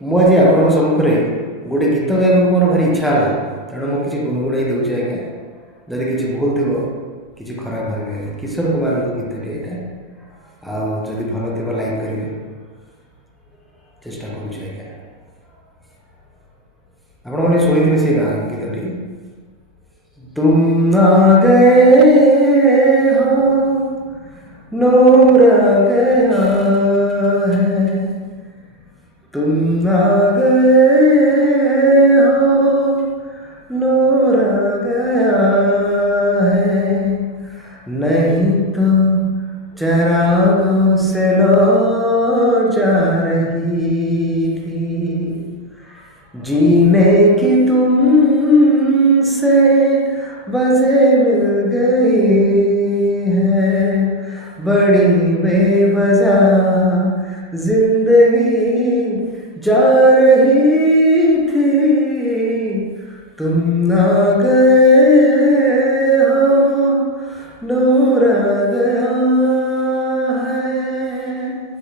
मुझे आपण सम्मुखें गोटे गीत गायक मोर भारी इच्छा है तेणु मुझे किसी गुणगुणाई दूसरी आज्ञा जदि किसी भूल थी किसी खराब भावे किशोर कुमार गीतटे यहाँ आदि भल थी लाइन करेंगे चेष्टा करुच्छे आज्ञा आपण मैंने शुणी से गीतटी तुम आ गए हो नूर आ गया है तुम आ गए हो नूर आ गया है नहीं तो चरागों से लो जा रही थी जीने की तुमसे वजह मिल गई है बड़ी बेवजह जिंदगी जा रही थी तुम आ गए हो नूर आ गया